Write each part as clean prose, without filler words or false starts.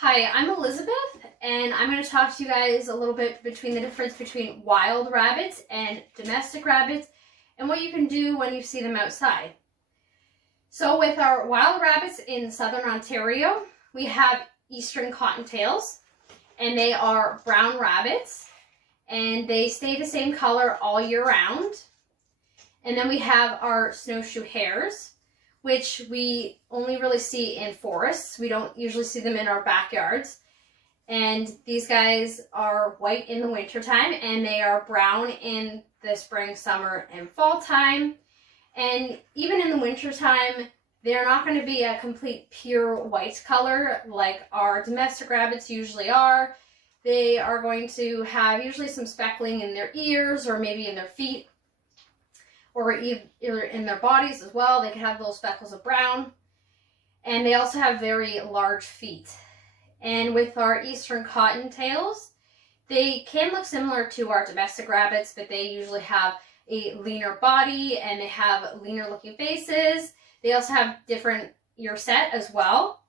Hi, I'm Elizabeth, and I'm going to talk to you guys a little bit between the difference between wild rabbits and domestic rabbits and what you can do when you see them outside. So with our wild rabbits in southern Ontario, we have eastern cottontails, and they are brown rabbits, and they stay the same color all year round. And then we have our snowshoe hares, which we only really see in forests. We don't usually see them in our backyards. And these guys are white in the wintertime, and they are brown in the spring, summer, and fall time. And even in the wintertime, they're not going to be a complete pure white color like our domestic rabbits usually are. They are going to have usually some speckling in their ears or maybe in their feet, or either in their bodies as well. They can have little speckles of brown. And they also have very large feet. And with our eastern cottontails, they can look similar to our domestic rabbits, but they usually have a leaner body and they have leaner looking faces. They also have different ear set as well.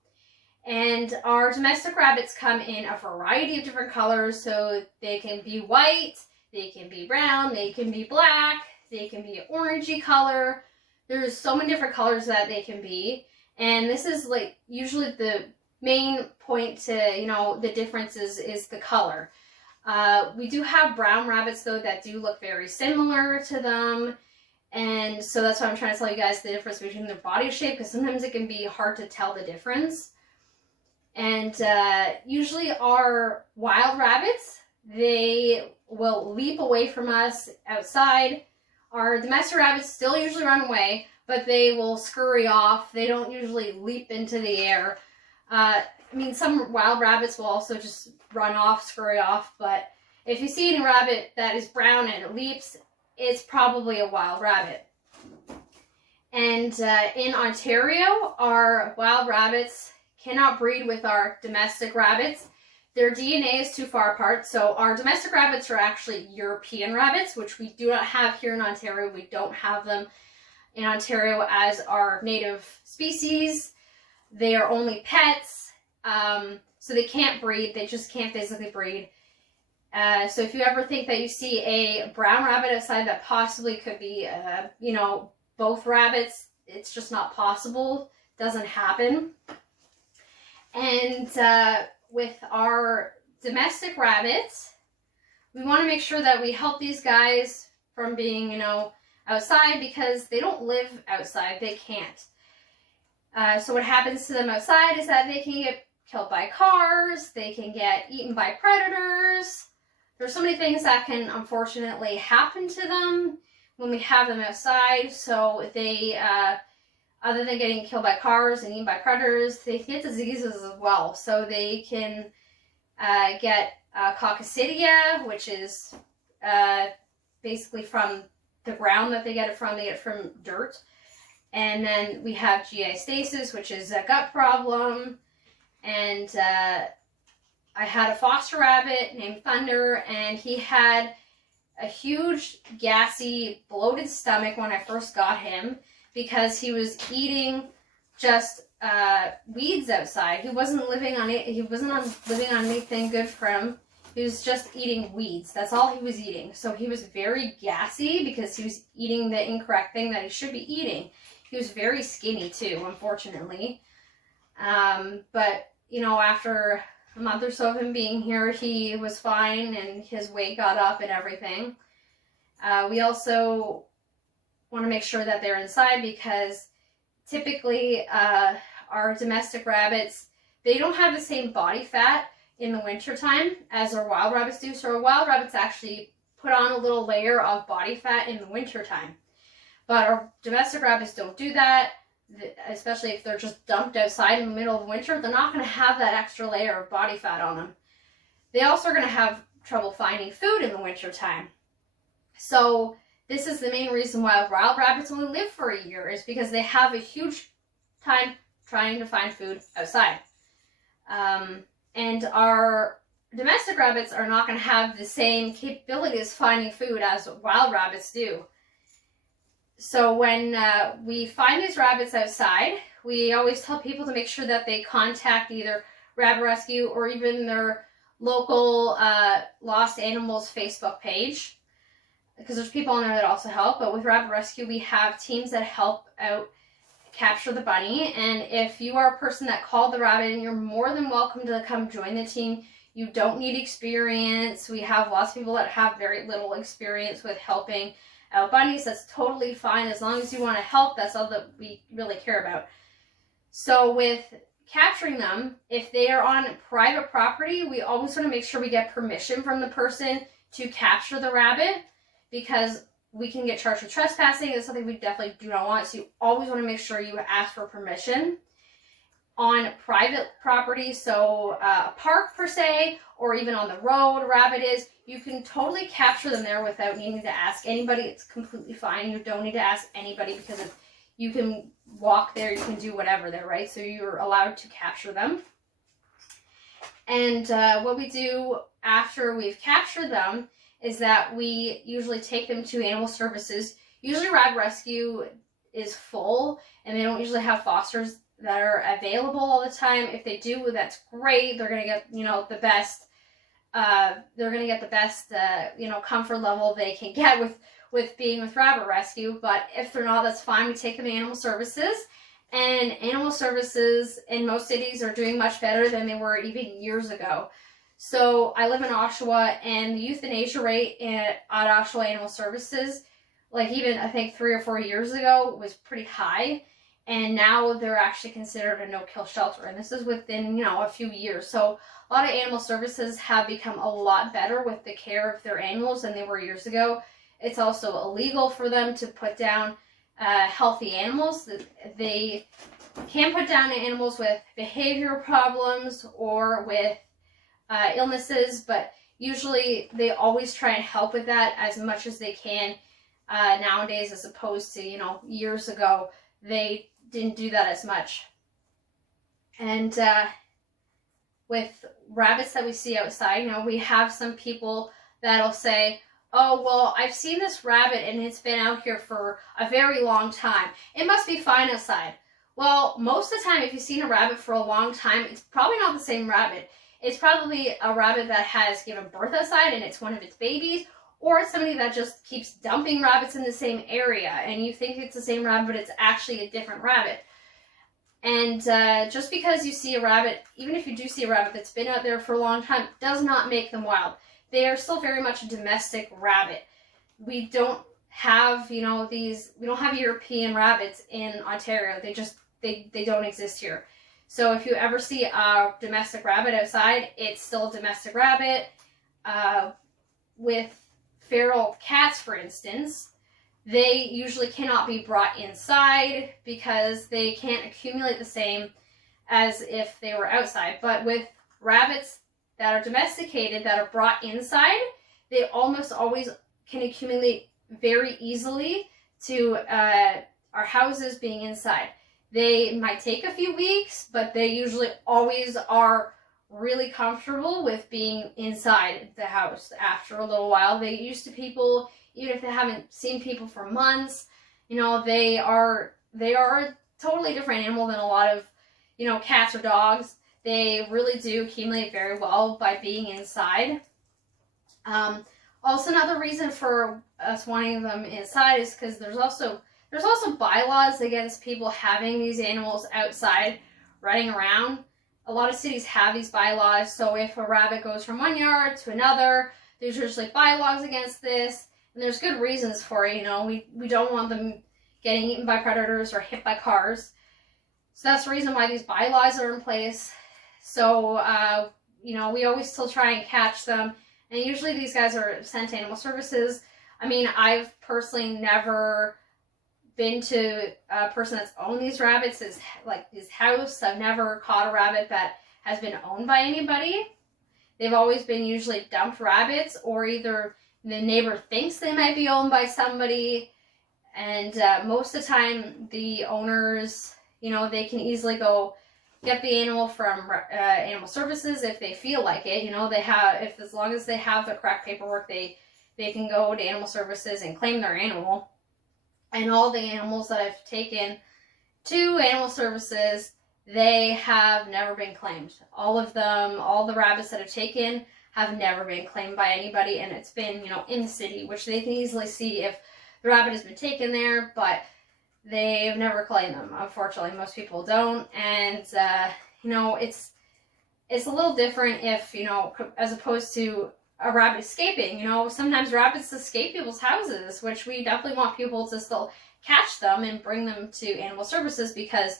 And our domestic rabbits come in a variety of different colors, so they can be white, they can be brown, they can be black, they can be an orangey color. There's so many different colors that they can be. And this is like usually the main point to, the differences is the color. We do have brown rabbits though that do look very similar to them. And so that's why I'm trying to tell you guys the difference between their body shape, because sometimes it can be hard to tell the difference. And usually our wild rabbits, they will leap away from us outside. Our domestic rabbits still usually run away, but they will scurry off. They don't usually leap into the air. Some wild rabbits will also just run off, scurry off, but if you see any rabbit that is brown and it leaps, it's probably a wild rabbit. And in Ontario, our wild rabbits cannot breed with our domestic rabbits. Their DNA is too far apart. So our domestic rabbits are actually European rabbits, which we do not have here in Ontario. We don't have them in Ontario as our native species. They are only pets, so they can't breed. They just can't physically breed. So if you ever think that you see a brown rabbit outside that possibly could be, both rabbits, it's just not possible. It doesn't happen. And with our domestic rabbits, we want to make sure that we help these guys from being, outside, because they don't live outside. They can't. So what happens to them outside is that they can get killed by cars. They can get eaten by predators. There's so many things that can unfortunately happen to them when we have them outside. So they, other than getting killed by cars and eaten by predators, they can get diseases as well. So they can get coccidia, which is basically from the ground that they get it from. They get it from dirt. And then we have GI stasis, which is a gut problem. And I had a foster rabbit named Thunder, and he had a huge, gassy, bloated stomach when I first got him, because he was eating just weeds outside. He wasn't living on it. He wasn't living on anything good for him. He was just eating weeds. That's all he was eating. So he was very gassy because he was eating the incorrect thing that he should be eating. He was very skinny too, unfortunately. But after a month or so of him being here, he was fine and his weight got up and everything. We also want to make sure that they're inside, because typically our domestic rabbits, they don't have the same body fat in the wintertime as our wild rabbits do. So our wild rabbits actually put on a little layer of body fat in the wintertime. But our domestic rabbits don't do that, especially if they're just dumped outside in the middle of winter. They're not going to have that extra layer of body fat on them. They also are going to have trouble finding food in the wintertime. So this is the main reason why wild rabbits only live for a year, is because they have a huge time trying to find food outside. And our domestic rabbits are not going to have the same capabilities finding food as wild rabbits do. So when we find these rabbits outside, we always tell people to make sure that they contact either Rabbit Rescue or even their local Lost Animals Facebook page, because there's people on there that also help. But with Rabbit Rescue, we have teams that help out capture the bunny. And if you are a person that called the rabbit, and you're more than welcome to come join the team. You don't need experience. We have lots of people that have very little experience with helping out bunnies. That's totally fine. As long as you want to help, that's all that we really care about. So with capturing them, if they are on private property, we always want to make sure we get permission from the person to capture the rabbit, because we can get charged with trespassing. It's something we definitely do not want. So you always want to make sure you ask for permission. On private property, so a park per se, or even on the road, rabbit is, you can totally capture them there without needing to ask anybody. It's completely fine. You don't need to ask anybody, because you can walk there, you can do whatever there, right? So you're allowed to capture them. And what we do after we've captured them is that we usually take them to animal services. Usually Rabbit Rescue is full, and they don't usually have fosters that are available all the time. If they do, that's great. They're gonna get, you know, the best. They're gonna get the best, you know, comfort level they can get with being with Rabbit Rescue. But if they're not, that's fine. We take them to animal services, and animal services in most cities are doing much better than they were even years ago. So I live in Oshawa, and the euthanasia rate at Oshawa Animal Services, like even I think 3 or 4 years ago, was pretty high. And now they're actually considered a no-kill shelter. And this is within, you know, a few years. So a lot of animal services have become a lot better with the care of their animals than they were years ago. It's also illegal for them to put down healthy animals. They can put down animals with behavioral problems or with illnesses. But usually they always try and help with that as much as they can nowadays, as opposed to, you know, years ago. They didn't do that as much. And with rabbits that we see outside, you know, we have some people that'll say, oh, well, I've seen this rabbit and it's been out here for a very long time. It must be fine outside. Well, most of the time, if you've seen a rabbit for a long time, it's probably not the same rabbit. It's probably a rabbit that has given birth outside and it's one of its babies, or it's somebody that just keeps dumping rabbits in the same area, and you think it's the same rabbit, but it's actually a different rabbit. And just because you see a rabbit, even if you do see a rabbit that's been out there for a long time, does not make them wild. They are still very much a domestic rabbit. We don't have, you know, we don't have European rabbits in Ontario. They don't exist here. So if you ever see a domestic rabbit outside, it's still a domestic rabbit. With feral cats, for instance, they usually cannot be brought inside because they can't accumulate the same as if they were outside. But with rabbits that are domesticated, that are brought inside, they almost always can accumulate very easily to our houses being inside. They might take a few weeks, but they usually always are really comfortable with being inside the house after a little while. They used to people, even if they haven't seen people for months, you know, they are a totally different animal than a lot of, you know, cats or dogs. They really do accumulate very well by being inside. Also, another reason for us wanting them inside is because there's also bylaws against people having these animals outside running around. A lot of cities have these bylaws, so if a rabbit goes from one yard to another, there's usually bylaws against this, and there's good reasons for it. You know, we don't want them getting eaten by predators or hit by cars. So that's the reason why these bylaws are in place. So, you know, we always still try and catch them, and usually these guys are sent to animal services. I mean, I've personally never been to a person that's owned these rabbits, his house. I've never caught a rabbit that has been owned by anybody. They've always been usually dumped rabbits, or either the neighbor thinks they might be owned by somebody, and most of the time the owners, you know, they can easily go get the animal from animal services if they feel like it. You know, they have, as long as they have the correct paperwork, they can go to animal services and claim their animal. And all the animals that I've taken to animal services, they have never been claimed. All of them, all the rabbits that have taken have never been claimed by anybody, and it's been, you know, in the city, which they can easily see if the rabbit has been taken there, but they've never claimed them. Unfortunately, most people don't, and you know, it's a little different if, you know, as opposed to a rabbit escaping. You know, sometimes rabbits escape people's houses, which we definitely want people to still catch them and bring them to animal services, because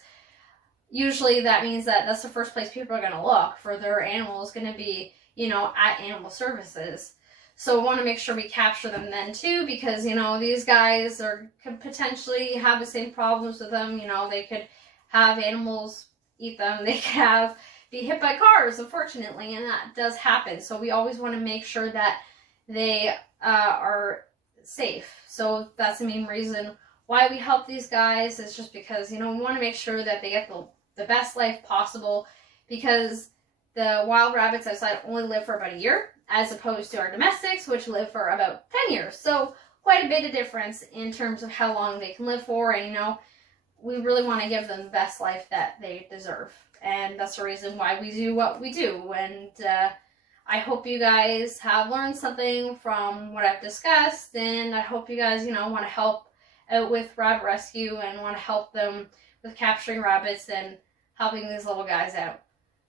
usually that means that that's the first place people are going to look for their animals, going to be, you know, at animal services. So we want to make sure we capture them then too, because, you know, these guys could potentially have the same problems with them. You know, they could have animals eat them. They could be hit by cars, unfortunately, and that does happen. So we always want to make sure that they are safe. So that's the main reason why we help these guys, is just because, you know, we want to make sure that they get the best life possible, because the wild rabbits outside only live for about a year, as opposed to our domestics, which live for about 10 years. So quite a bit of difference in terms of how long they can live for, and, you know, we really want to give them the best life that they deserve. And that's the reason why we do what we do. And I hope you guys have learned something from what I've discussed, and I hope you guys, you know, want to help out with rabbit rescue and want to help them with capturing rabbits and helping these little guys out.